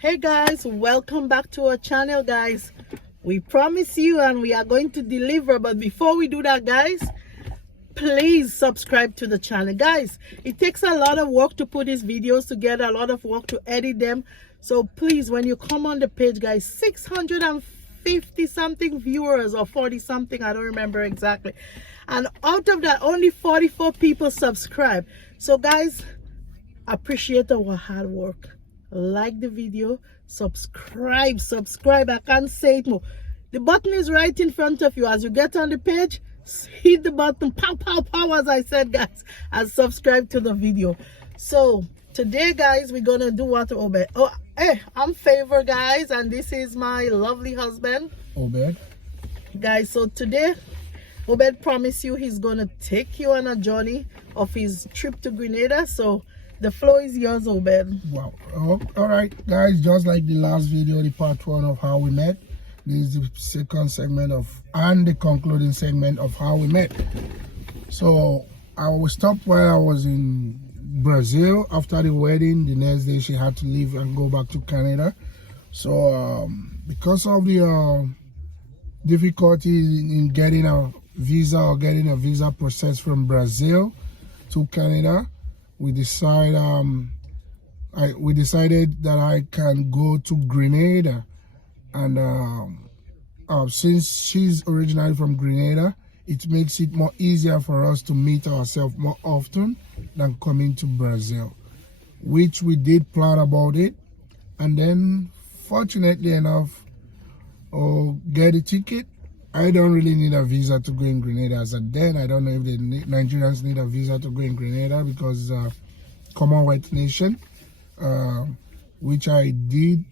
Hey guys, welcome back to our channel, guys. We promise you and we are going to deliver, but before we do that, guys, please subscribe to the channel. Guys, it takes a lot of work to put these videos together, a lot of work to edit them. So please, when you come on the page, guys, 650 something viewers or 40 something, I don't remember exactly, and out of that only 44 people subscribe. So guys, appreciate our hard work. Like the video, subscribe. I can't say it more. The button is right in front of you. As you get on the page, hit the button, pow pow pow, as I said, guys, and subscribe to the video. So today, guys, we're gonna do what, Obed? Oh, hey, I'm Favor, guys, and this is my lovely husband, Obed. Guys, so today Obed promised you he's gonna take you on a journey of his trip to Grenada. So the floor is yours, Obed. Wow. Oh, all right, guys, just like the last video, the part one of how we met, this is the second segment of and the concluding segment of how we met. So I was stopped while I was in Brazil after the wedding. The next day she had to leave and go back to Canada. So because of the difficulty in getting a visa or getting a visa process from Brazil to Canada, we decided that I can go to Grenada, and since she's originally from Grenada, it makes it more easier for us to meet ourselves more often than coming to Brazil, which we did plan about it, and then fortunately enough, get a ticket. I don't really need a visa to go in Grenada as of then. I don't know if the Nigerians need a visa to go in Grenada because Commonwealth nation, which I did.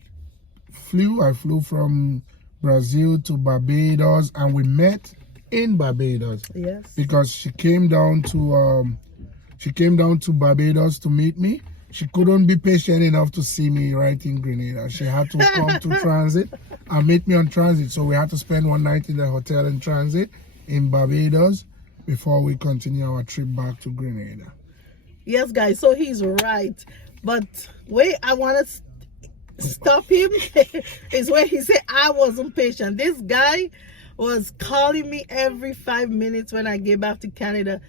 I flew from Brazil to Barbados, and we met in Barbados. Yes. Because she came down to Barbados to meet me. She couldn't be patient enough to see me right in Grenada. She had to come to transit and meet me on transit. So we had to spend one night in the hotel in transit in Barbados before we continue our trip back to Grenada. Yes, guys, so he's right. But wait, I want to stop him is where he said I wasn't patient. This guy was calling me every 5 minutes when I get back to Canada.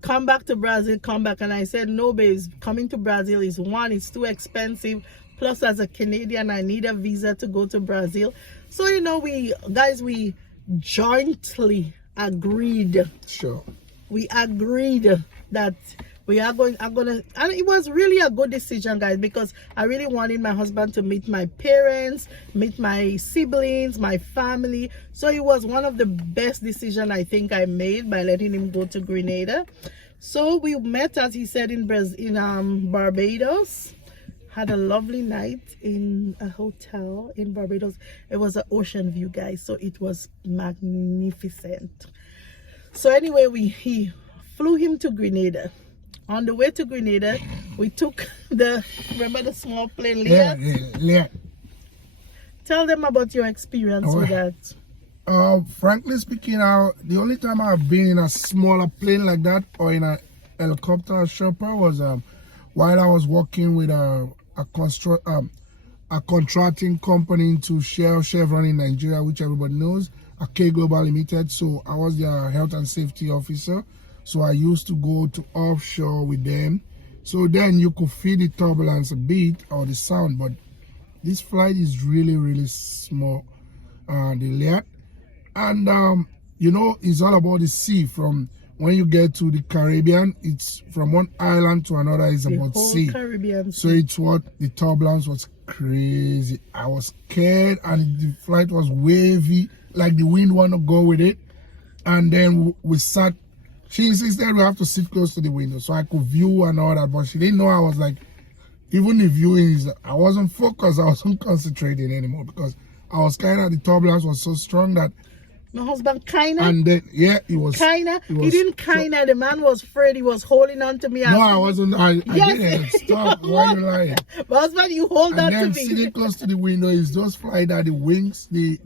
Come back to Brazil, come back. And I said, no, babes, coming to Brazil is one, it's too expensive. Plus, as a Canadian, I need a visa to go to Brazil. So, you know, we jointly agreed. Sure. We agreed that and it was really a good decision, guys, because I really wanted my husband to meet my parents, meet my siblings, my family. So it was one of the best decisions I think I made by letting him go to Grenada. So we met, as he said, in Barbados. Had a lovely night in a hotel in Barbados. It was an ocean view, guys, so it was magnificent. So anyway, he flew him to Grenada. On the way to Grenada, we took remember the small plane, Leah? Yeah. Tell them about your experience with that. Frankly speaking, the only time I've been in a smaller plane like that or in a helicopter or chopper was while I was working with a contracting company to Shell Chevron in Nigeria, which everybody knows, K Global Limited. So I was their health and safety officer. So I used to go to offshore with them. So then you could feel the turbulence a bit or the sound, but this flight is really, really small, the Liat. And, you know, it's all about the sea. From when you get to the Caribbean, it's from one island to another, it's about sea. Caribbean. So it's what the turbulence was crazy. I was scared, and the flight was wavy, like the wind want to go with it. And then we sat. She insisted we have to sit close to the window so I could view and all that, but she didn't know I was like, even the viewing is, I wasn't focused, I wasn't concentrating anymore because I was the turbulence was so strong that my husband kinda. And then, yeah, it was. Kinda. He didn't kinda. The man was afraid. He was holding on to me. No, I wasn't. I Yes. didn't. Stop. Why you lying? My husband, you hold on to And me. then sitting close to the window is those flight that the wings, the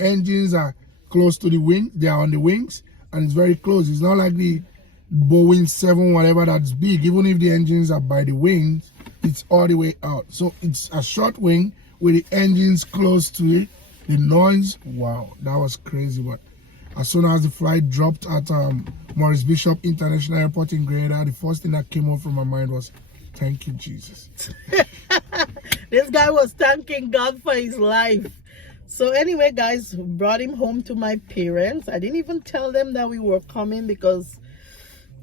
engines are close to the wing. They are on the wings, and it's very close. It's not like the Boeing 7 whatever that's big. Even if the engines are by the wings, it's all the way out. So it's a short wing with the engines close to it. The noise, wow, that was crazy. But as soon as the flight dropped at Maurice Bishop International Airport in Grenada, the first thing that came up from my mind was, thank you, Jesus. This guy was thanking God for his life. So anyway, guys, brought him home to my parents. I didn't even tell them that we were coming because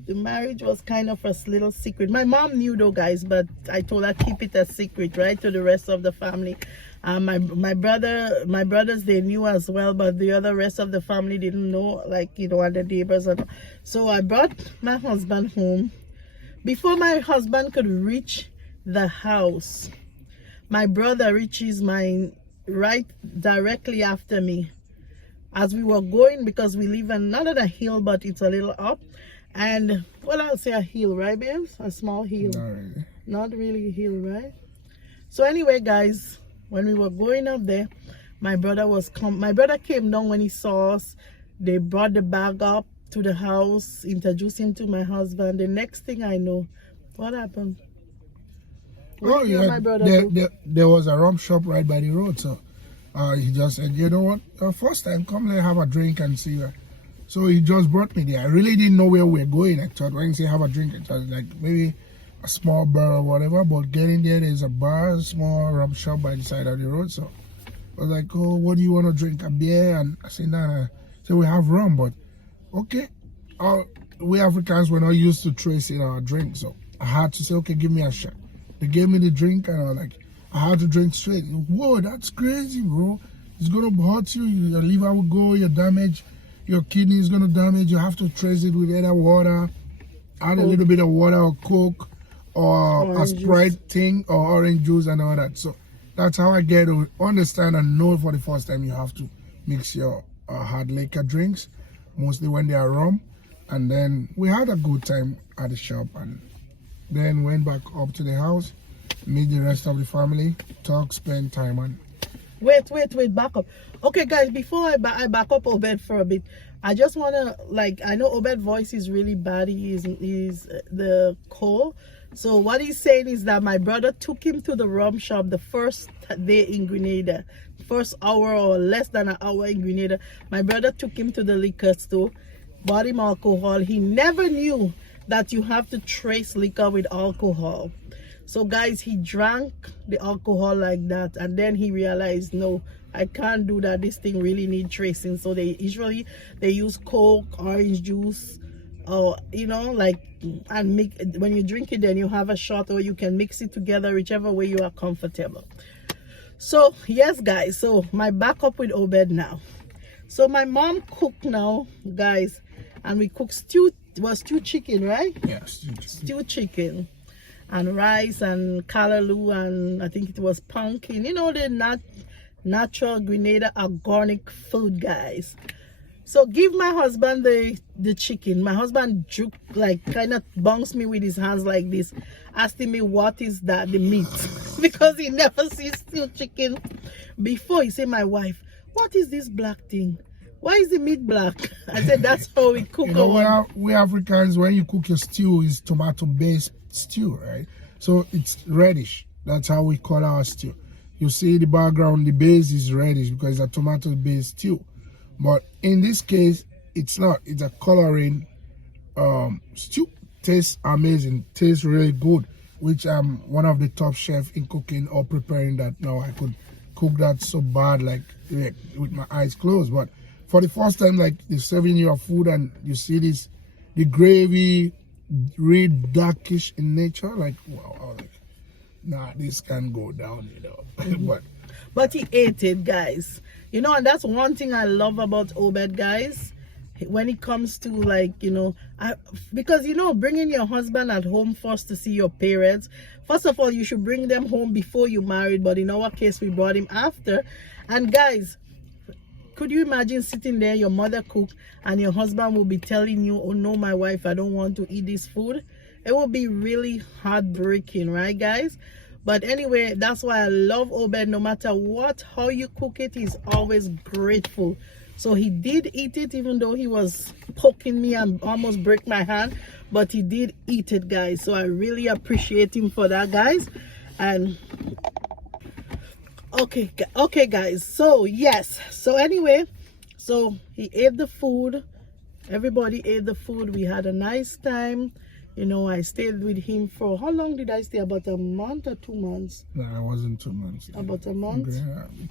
the marriage was kind of a little secret. My mom knew though, guys, but I told her keep it a secret, right, to the rest of the family. My brothers, they knew as well, but the other rest of the family didn't know, like, you know, and the neighbors. And so I brought my husband home. Before my husband could reach the house, my brother reaches mine right directly after me. As we were going, because we live in not on a hill, but it's a little up. And, well, I'll say a hill, right, babes? A small hill. Not really. Not really a hill, right? So anyway, guys, when we were going up there, my brother came down when he saw us. They brought the bag up to the house, introduced him to my husband. The next thing I know, what happened? Oh yeah, my brother there was a rum shop right by the road, so he just said, you know what, first time, come let's have a drink and see. So he just brought me there. I really didn't know where we were going. I thought when he said have a drink, it was like maybe a small bar or whatever, but getting there's a bar, a small rum shop by the side of the road. So I was like, oh, what do you want to drink? A beer? And I said, nah. So we have rum, but okay. We Africans were not used to tracing our drink, so I had to say, okay, give me a shot. They gave me the drink, and I was like, I had to drink straight. Whoa, that's crazy, bro. It's gonna hurt you. Your liver will go, your damage, your kidney is gonna damage. You have to trace it with either water, add a little bit of water or Coke, or orange a Sprite juice thing, or orange juice and all that. So that's how I get to understand and know for the first time you have to mix your hard liquor drinks, mostly when they are rum. And then we had a good time at the shop, and then went back up to the house, meet the rest of the family, talk, spend time on. Wait, back up. Okay, guys, before I back up Obed for a bit, I just want to, like, I know Obed's voice is really bad. He's the cold. So what he's saying is that my brother took him to the rum shop the first day in Grenada. First hour or less than an hour in Grenada. My brother took him to the liquor store, bought him alcohol. He never knew that you have to trace liquor with alcohol. So guys, he drank the alcohol like that, and then he realized, no, I can't do that. This thing really needs tracing. So they use Coke, orange juice, or, you know, like, and make, when you drink it, then you have a shot, or you can mix it together, whichever way you are comfortable. So yes, guys, so my backup with Obed now. So my mom cooked now, guys, and we cooked stew chicken, right? Yes, stew chicken and rice and callaloo, and I think it was pumpkin, you know, the natural Grenada organic food, guys. So give my husband the chicken. My husband like kind of bounced me with his hands like this, asking me what is that, the meat, because he never sees stewed chicken before. He said, my wife, what is this black thing? Why is the meat black? I said, that's how we cook. You know, we Africans, when you cook your stew, is tomato-based stew, right? So it's reddish. That's how we call our stew. You see the background, the base is reddish because it's a tomato-based stew. But in this case, it's not. It's a coloring stew. Tastes amazing. Tastes really good, which I'm one of the top chefs in cooking or preparing that now. I could cook that so bad, like with my eyes closed. But for the first time, like, they're serving your food and you see this, the gravy, really darkish in nature. Like, wow, I was like, nah, this can go down, you know. But he ate it, guys. You know, and that's one thing I love about Obed, guys. When it comes to, like, you know, because, you know, bringing your husband at home first to see your parents, first of all, you should bring them home before you married, but in our case, we brought him after. And guys, could you imagine sitting there, your mother cook, and your husband will be telling you, oh no, my wife, I don't want to eat this food? It will be really heartbreaking, right, guys? But anyway, that's why I love Obed. No matter what, how you cook it, he's always grateful. So he did eat it, even though he was poking me and almost break my hand, but he did eat it, guys. So I really appreciate him for that, guys. And okay guys, so yes, so anyway, so he ate the food, everybody ate the food, we had a nice time. You know, I stayed with him for, how long did I stay? About a month or 2 months? No, it wasn't 2 months. About a month?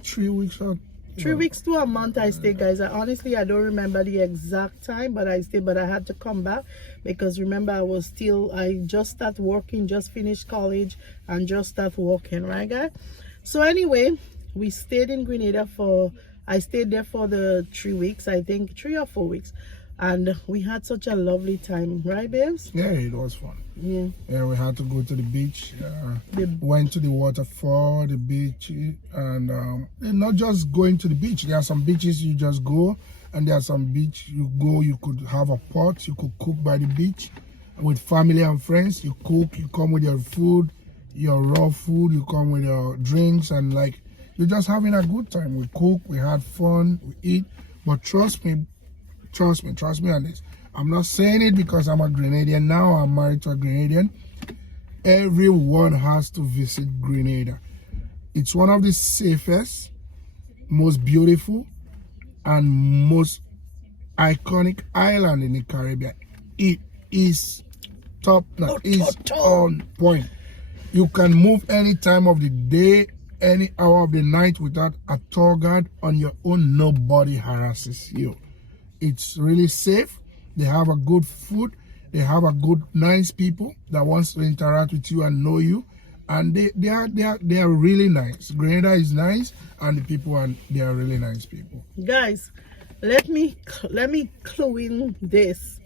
3 weeks or 3 weeks to a month I stayed, guys. Honestly, I don't remember the exact time, but I stayed. But I had to come back because remember, I just started working, just finished college, and just started working, right, guys? So anyway, we stayed in Grenada I stayed there for the 3 weeks, I think 3 or 4 weeks. And we had such a lovely time, right, babes? Yeah, it was fun. Yeah. Yeah, we had to go to the beach. Went to the waterfall, the beach, and not just going to the beach. There are some beaches you just go, and there are some beach you go, you could have a pot, you could cook by the beach with family and friends. You cook, you come with your food, your raw food, you come with your drinks, and like you're just having a good time. We cook, we had fun, we eat. But trust me on this. I'm not saying it because I'm a Grenadian now. I'm married to a Grenadian. Everyone has to visit Grenada. It's one of the safest, most beautiful, and most iconic island in the Caribbean. It is top notch. It's on point. You can move any time of the day, any hour of the night without a tour guide on your own. Nobody harasses you. It's really safe. They have a good food. They have a good, nice people that wants to interact with you and know you, and they are really nice. Grenada is nice, and the people they are really nice people. Guys, let me clue in this.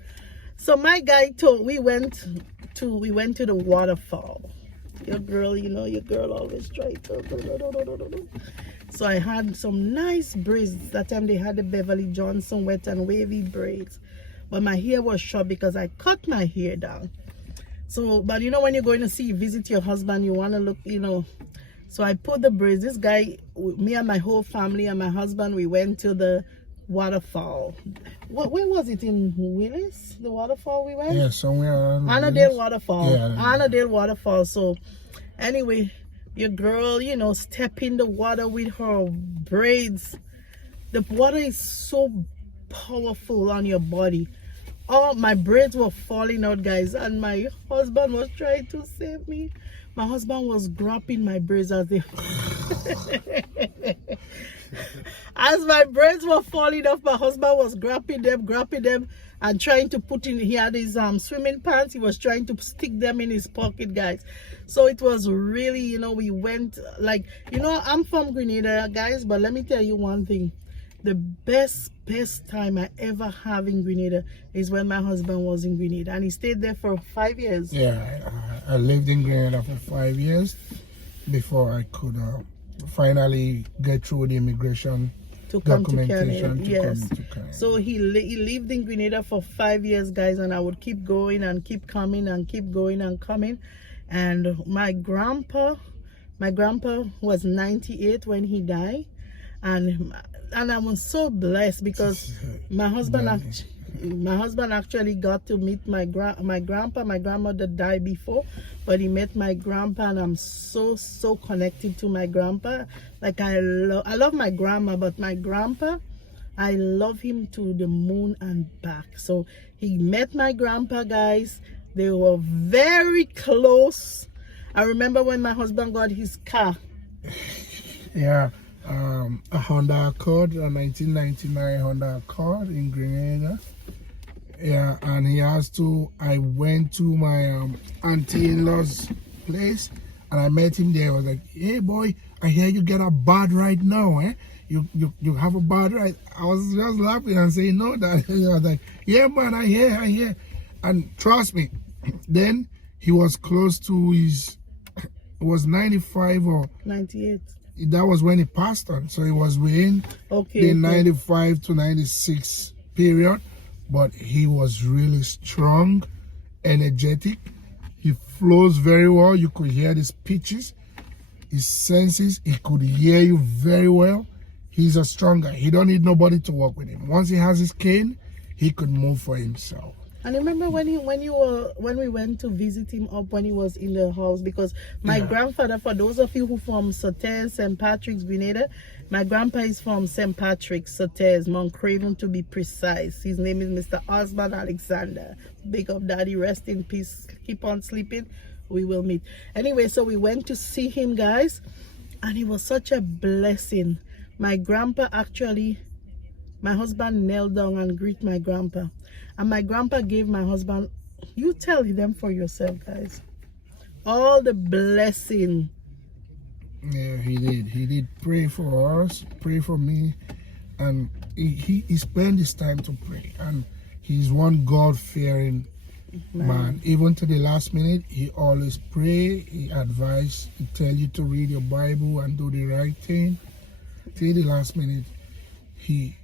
So my guy told we went to the waterfall. Your girl, you know, your girl always tries to. So I had some nice braids. That time they had the Beverly Johnson wet and wavy braids. But my hair was short because I cut my hair down. So, but you know, when you're going to visit your husband, you want to look, you know. So I put the braids. This guy, me and my whole family and my husband, we went to the waterfall. Where was it? In Willis? The waterfall we went? Yeah, somewhere around Annandale Waterfall. Yeah, Annandale Waterfall. So anyway, your girl, you know, step in the water with her braids. The water is so powerful on your body. Oh, my braids were falling out, guys, and my husband was trying to save me. My husband was grabbing my braids as they as my braids were falling off. My husband was grabbing them and trying to put in, he had his swimming pants, he was trying to stick them in his pocket, guys. So it was really, you know, we went, like, you know, I'm from Grenada, guys, but let me tell you one thing. The best time I ever have in Grenada is when my husband was in Grenada, and he stayed there for 5 years. Yeah, I lived in Grenada for 5 years before I could finally get through the immigration to come to documentation Canada. to Yes. come to Canada. So he lived in Grenada for 5 years, guys, and I would keep going and keep coming and keep going and coming. And my grandpa was 98 when he died, and I was so blessed because my husband actually got to meet my grandpa. My grandmother died before, but he met my grandpa, and I'm so connected to my grandpa. Like I love my grandma, but my grandpa, I love him to the moon and back. So he met my grandpa, guys. They were very close. I remember when my husband got his car. Yeah. A Honda Accord, a 1999 Honda Accord in Grenada. Yeah, and I went to my auntie-in-law's place, and I met him there. I was like, hey boy, I hear you get a bad ride now, eh? You have a bad ride. I was just laughing and saying, no, that. I was like, yeah man, I hear. And trust me, then he was close to it was 95 or 98. That was when he passed on, so it was within the 95 to 96 period. But he was really strong, energetic. He flows very well. You could hear his pitches, his senses. He could hear you very well. He's a strong guy. He don't need nobody to work with him. Once he has his cane, he could move for himself. And remember when we went to visit him up when he was in the house, because my grandfather, for those of you who from Soter, St. Patrick's, Grenada, my grandpa is from St. Patrick's, Soter, Mount Craven to be precise. His name is Mr. Osman Alexander. Big up daddy, rest in peace, keep on sleeping, we will meet. Anyway, so we went to see him, guys, and it was such a blessing. My grandpa actually, my husband knelt down and greeted my grandpa. And my grandpa gave my husband, you tell them for yourself, guys, all the blessing. Yeah, he did. He did pray for us, pray for me. And he spent his time to pray. And he's one God-fearing man. Even to the last minute, he always pray, he advise, he tell you to read your Bible and do the right thing. Till the last minute, he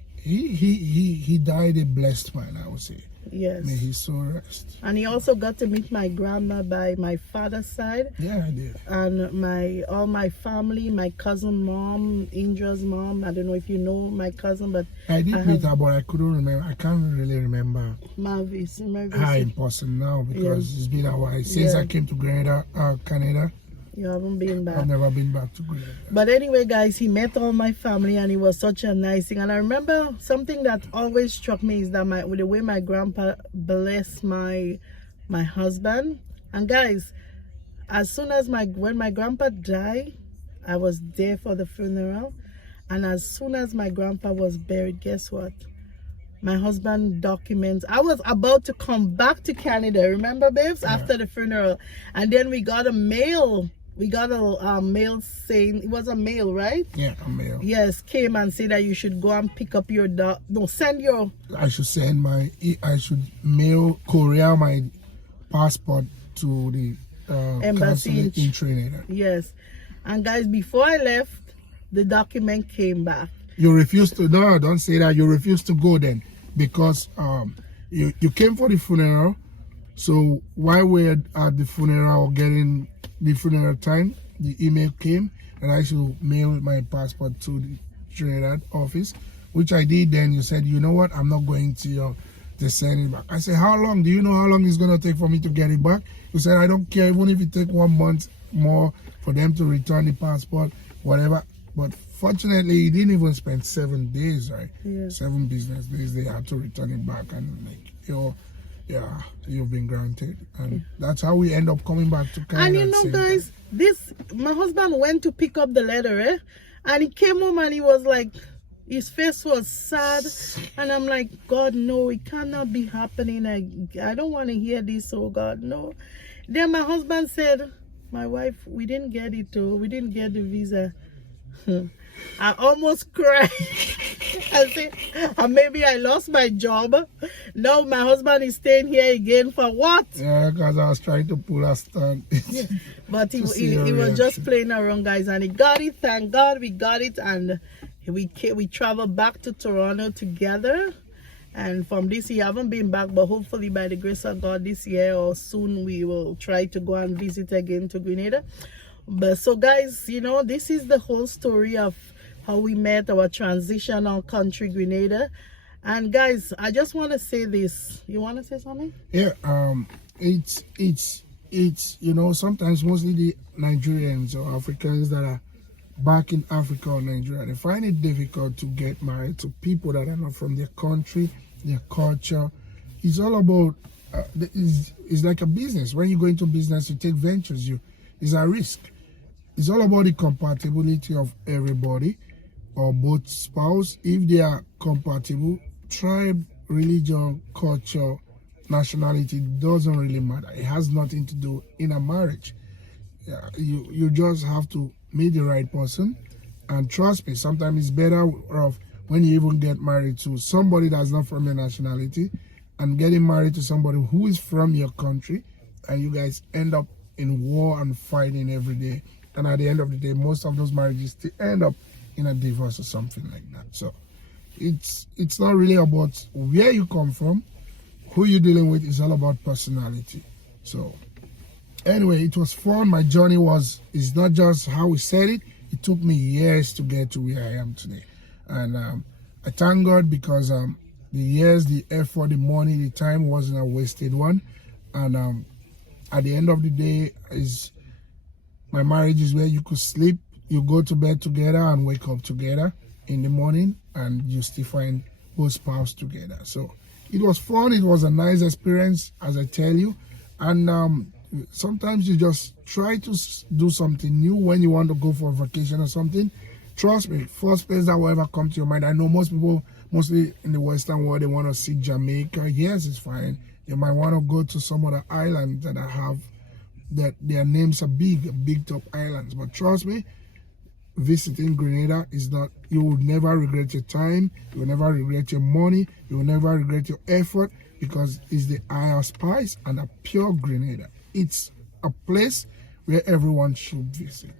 died a blessed man, I would say. Yes. May his soul rest. And he also got to meet my grandma by my father's side. Yeah, I did. And all my family, my cousin mom, Indra's mom. I don't know if you know my cousin, but I did meet her, but I couldn't remember. I can't really remember Marvis. her in person now, because it's been a while since I came to Grenada, Canada. You haven't been back. I've never been back to Grenada. But anyway, guys, he met all my family, and it was such a nice thing. And I remember something that always struck me is that with the way my grandpa blessed my husband. And guys, as soon as when my grandpa died, I was there for the funeral. And as soon as my grandpa was buried, guess what? My husband documents. I was about to come back to Canada, remember, babes, after the funeral. And then we got a mail. We got a mail saying, it was a mail, right? Yeah, a mail. Yes, came and said that you should go and pick up your I should mail, courier my passport to the embassy in Trinidad. Yes. And guys, before I left, the document came back. You refused to, no, don't say that. You refused to go then, because you came for the funeral. So while we're at the funeral, getting the funeral time, the email came and I should mail my passport to the Trinidad office, which I did. Then you said, you know what, I'm not going to send it back. I said, how long? Do you know how long it's going to take for me to get it back? You said, I don't care, even if it takes 1 month more for them to return the passport, whatever. But fortunately, it didn't even spend 7 days, right? Yeah. 7 business days, they had to return it back, and you've been granted. And that's how we end up coming back to Canada. And you know, guys, my husband went to pick up the letter, and he came home and he was like, his face was sad, and I'm like, God, no, it cannot be happening. I don't want to hear this, oh God, no. Then my husband said, my wife, we didn't get it, we didn't get the visa. I almost cried. I said, maybe I lost my job. Now my husband is staying here again for what? Yeah, because I was trying to pull a stunt. But he was just playing around, guys, and he got it. Thank God we got it, and we traveled back to Toronto together. And from this, he haven't been back, but hopefully by the grace of God this year or soon we will try to go and visit again to Grenada. But so guys, you know, this is the whole story of how we met, our transitional country, Grenada. And guys, I just want to say this. You want to say something? Yeah, it's you know, sometimes mostly the Nigerians or Africans that are back in Africa or Nigeria, they find it difficult to get married to people that are not from their country, their culture. It's all about it's like a business. When you go into business, you take ventures, it's a risk. It's all about the compatibility of everybody or both spouse. If they are compatible, tribe, religion, culture, nationality doesn't really matter. It has nothing to do in a marriage. Yeah, you just have to meet the right person, and trust me, sometimes it's better off when you even get married to somebody that's not from your nationality and getting married to somebody who is from your country, and you guys end up in war and fighting every day. And at the end of the day, most of those marriages still end up in a divorce or something like that. So it's not really about where you come from, who you're dealing with. It's all about personality. So anyway, it was fun. My journey is not just how we said it. It took me years to get to where I am today. And I thank God because the years, the effort, the money, the time wasn't a wasted one. And at the end of the day, is my marriage is where you could sleep, you go to bed together and wake up together in the morning, and you still find both spouse together. So it was fun. It was a nice experience, as I tell you. And sometimes you just try to do something new when you want to go for a vacation or something. Trust me, first place that will ever come to your mind. I know most people, mostly in the Western world, they want to see Jamaica. Yes, it's fine. You might want to go to some other islands that that their names are big top islands. But trust me, visiting Grenada is not, you will never regret your time, you will never regret your money, you will never regret your effort, because it's the Isle of Spice and a pure Grenada. It's a place where everyone should visit.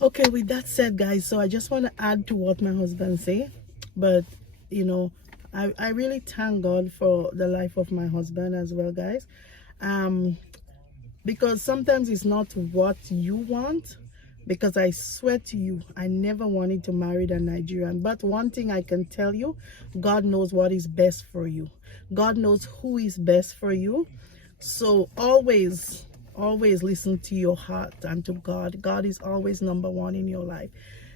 Okay, with that said, guys, so I just want to add to what my husband say. But you know, I really thank God for the life of my husband as well, guys. Because sometimes it's not what you want. Because I swear to you, I never wanted to marry a Nigerian. But one thing I can tell you, God knows what is best for you. God knows who is best for you. So always listen to your heart and to God. God is always number one in your life.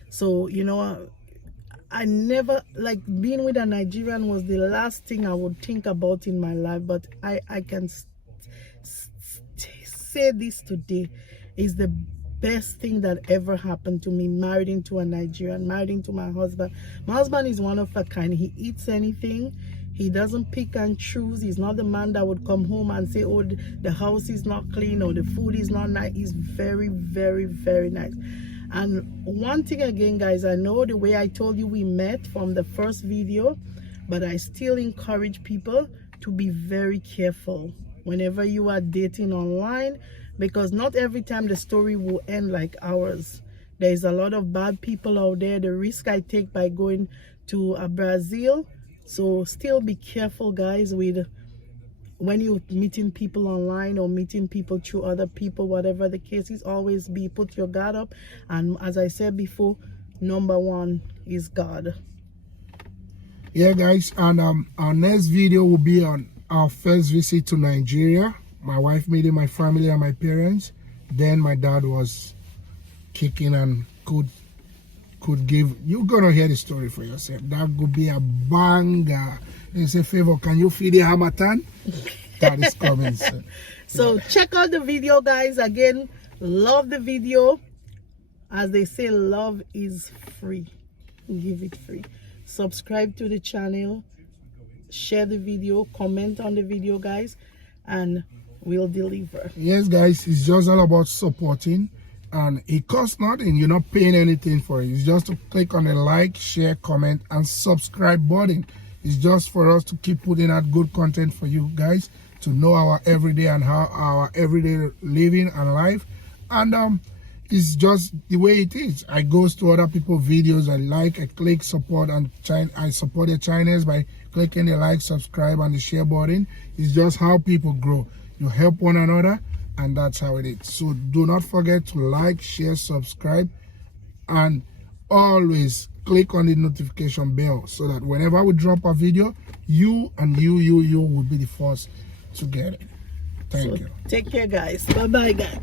So, you know, I never, like, being with a Nigerian was the last thing I would think about in my life. But I can say this today is the best thing that ever happened to me, married into a Nigerian, married into my husband. My husband is one of a kind. He eats anything. He doesn't pick and choose. He's not the man that would come home and say, oh, the house is not clean or the food is not nice. He's very, very, very nice. And one thing again, guys, I know the way I told you we met from the first video, but I still encourage people to be very careful whenever you are dating online, because not every time the story will end like ours. There's a lot of bad people out there. The risk I take by going to Brazil. So still be careful, guys, with when you're meeting people online or meeting people through other people, whatever the case is. Always put your guard up. And as I said before, number one is God. Yeah, guys, and our next video will be on our first visit to Nigeria. My wife meeting my family and my parents. Then my dad was kicking and could give. You're gonna hear the story for yourself. That could be a banger. And say, Favor, can you feed the Hamatan? That is coming soon. So check out the video, guys. Again, love the video. As they say, love is free. Give it free. Subscribe to the channel, share the video, comment on the video, guys, and we'll deliver. Yes, guys, it's just all about supporting, and it costs nothing. You're not paying anything for it. It's just to click on the like, share, comment, and subscribe button. It's just for us to keep putting out good content for you guys to know our everyday and how our everyday living and life. And it's just the way it is. I goes to other people's videos, I like, I click support, and I support the channels by clicking the like, subscribe, and the share button. It's just how people grow. You help one another, and that's how it is. So do not forget to like, share, subscribe, and always click on the notification bell so that whenever we drop a video, you will be the first to get it. Thank you. Take care, guys. Bye-bye, guys.